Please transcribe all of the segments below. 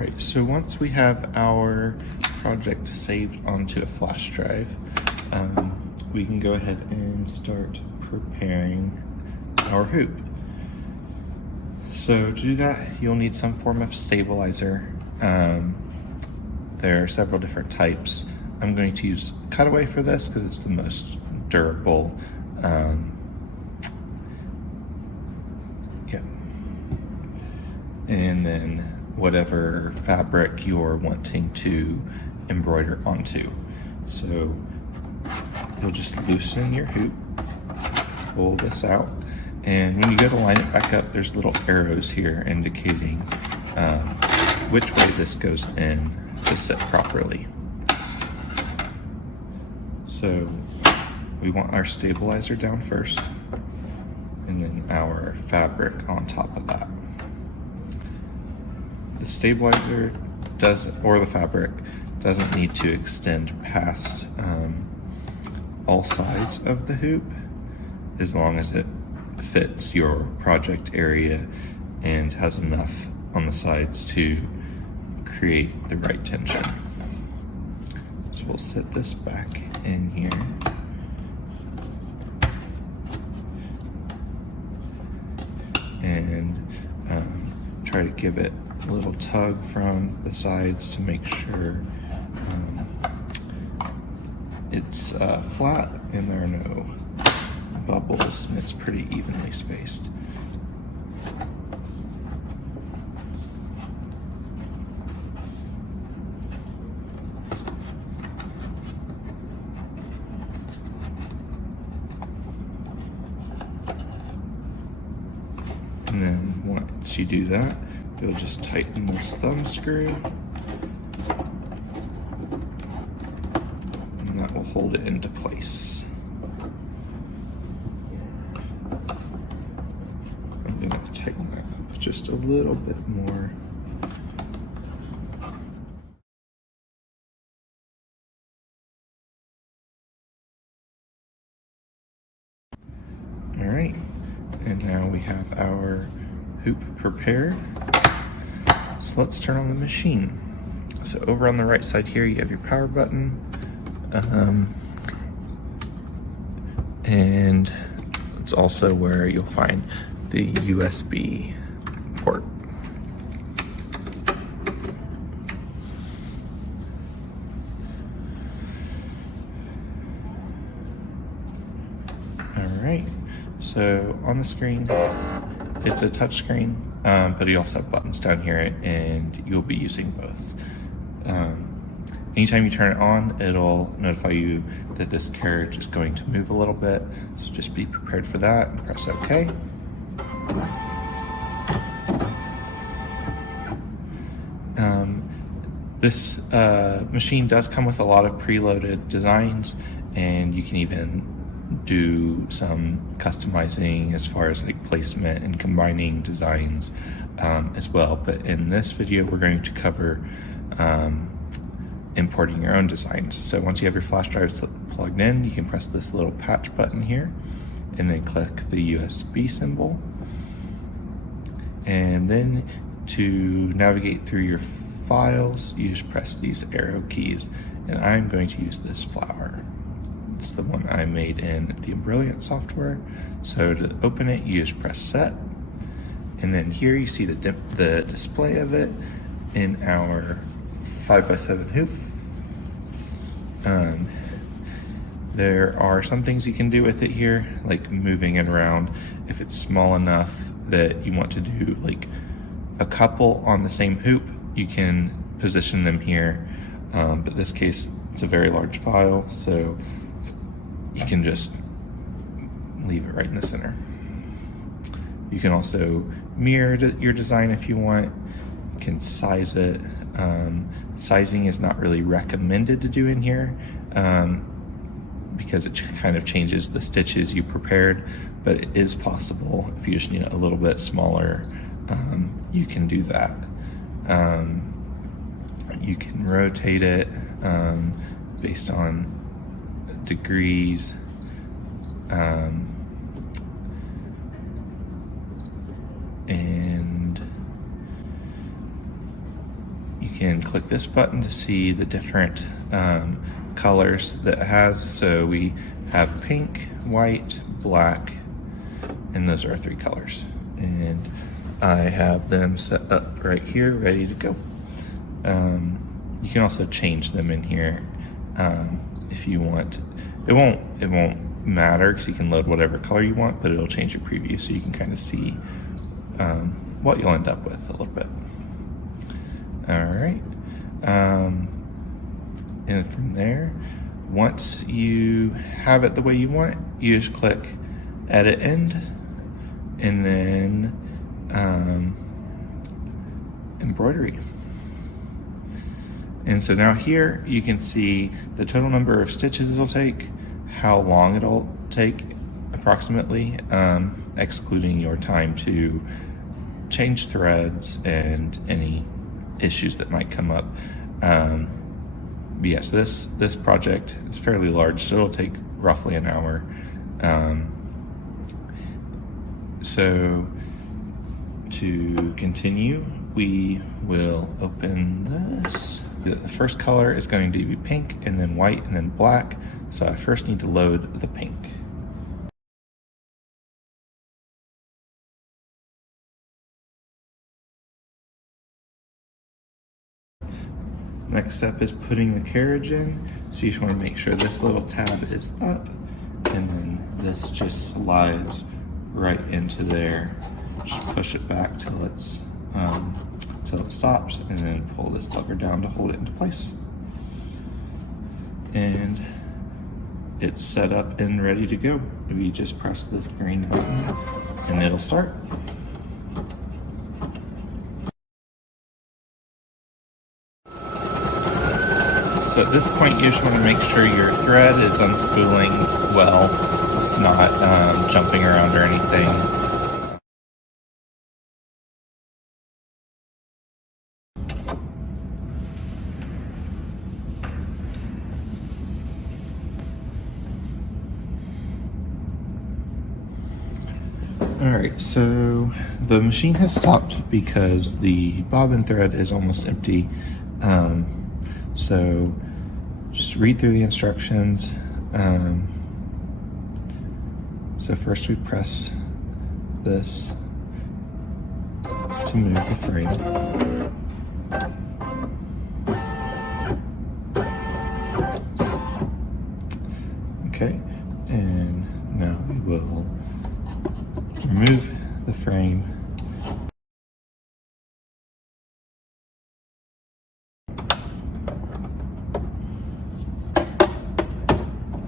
Alright, so once we have our project saved onto a flash drive, we can go ahead and start preparing our hoop. So to do that, you'll need some form of stabilizer. There are several different types. I'm going to use cutaway for this because it's the most durable. And then whatever fabric you're wanting to embroider onto. So you'll just loosen your hoop, pull this out, and when you go to line it back up, there's little arrows here indicating which way this goes in to sit properly. So we want our stabilizer down first, and then our fabric on top of that. The stabilizer or the fabric doesn't need to extend past all sides of the hoop, as long as it fits your project area and has enough on the sides to create the right tension. So we'll set this back in here. And try to give it a little tug from the sides to make sure it's flat and there are no bubbles, and it's pretty evenly spaced. And then once you do that, you'll just tighten this thumb screw, and that will hold it into place. I'm going to tighten that up just a little bit more. All right, and now we have our hoop prepared. So let's turn on the machine. So over on the right side here, you have your power button. And it's also where you'll find the USB port. All right, so on the screen, it's a touch screen, but you also have buttons down here, and you'll be using both. Anytime you turn it on, it'll notify you that this carriage is going to move a little bit, so just be prepared for that and press OK. This machine does come with a lot of preloaded designs, and you can even do some customizing as far as like placement and combining designs as well. But in this video, we're going to cover importing your own designs. So once you have your flash drives plugged in, you can press this little patch button here and then click the USB symbol. And then to navigate through your files, you just press these arrow keys. And I'm going to use this flower. It's the one I made in the Embroidery software. So to open it, you just press set. And then here you see the display of it in our 5x7 hoop. There are some things you can do with it here, like moving it around. If it's small enough that you want to do like a couple on the same hoop, you can position them here. But in this case, it's a very large file, so you can just leave it right in the center. You can also mirror your design if you want. You can size it. Sizing is not really recommended to do in here because it kind of changes the stitches you prepared, but it is possible. If you just need it a little bit smaller, you can do that. You can rotate it based on degrees. And can click this button to see the different colors that it has. So we have pink, white, black, and those are our 3 colors. And I have them set up right here, ready to go. You can also change them in here if you want. It won't matter because you can load whatever color you want, but it'll change your preview so you can kind of see what you'll end up with a little bit. All right. And from there, once you have it the way you want, you just click Edit End, and then Embroidery. And so now here you can see the total number of stitches it'll take, how long it'll take approximately, excluding your time to change threads and any issues that might come up. But yes, this project is fairly large, so it'll take roughly an hour. So to continue, we will open this. The first color is going to be pink, and then white, and then black. So I first need to load the pink. Next step is putting the carriage in. So you just want to make sure this little tab is up, and then this just slides right into there. Just push it back till it's till it stops, and then pull this lever down to hold it into place. And it's set up and ready to go. We just press this green button and it'll start. So at this point, you just want to make sure your thread is unspooling well. It's not jumping around or anything. Alright, so the machine has stopped because the bobbin thread is almost empty. So just read through the instructions. So first we press this to move the frame. Okay, and now we will remove the frame.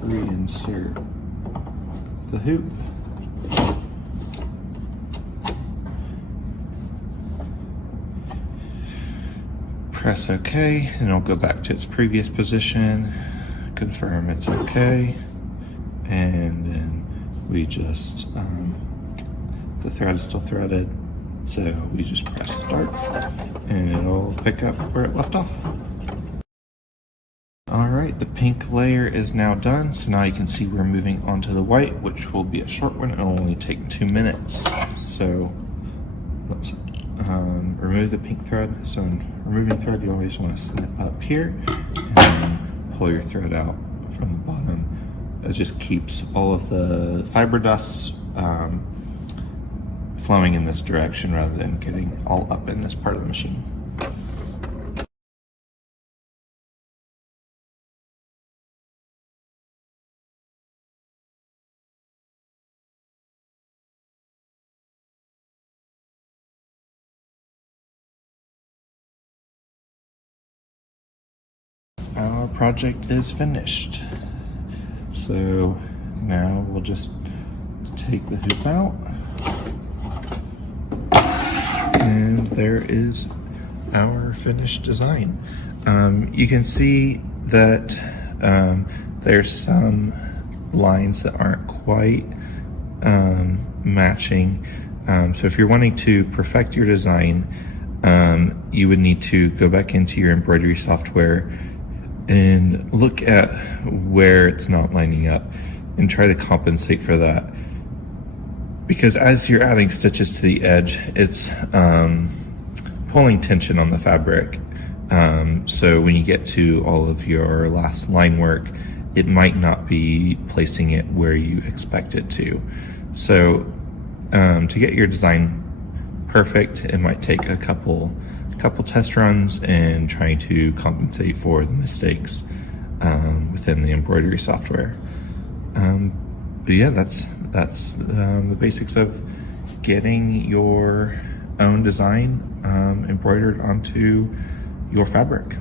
Reinsert the hoop. Press OK, and it'll go back to its previous position. Confirm it's OK, and then we just the thread is still threaded, so we just press start and it'll pick up where it left off. Alright, the pink layer is now done, so now you can see we're moving on to the white, which will be a short one. It'll only take 2 minutes. So let's remove the pink thread. So in removing thread, you always want to snip up here and then pull your thread out from the bottom. It just keeps all of the fiber dusts flowing in this direction rather than getting all up in this part of the machine. Our project is finished. So now we'll just take the hoop out. And there is our finished design. You can see that there's some lines that aren't quite matching. So if you're wanting to perfect your design, you would need to go back into your embroidery software and look at where it's not lining up and try to compensate for that. Because as you're adding stitches to the edge, it's pulling tension on the fabric So when you get to all of your last line work, it might not be placing it where you expect it to. So to get your design perfect, it might take a couple test runs and trying to compensate for the mistakes within the embroidery software. But yeah, that's the basics of getting your own design embroidered onto your fabric.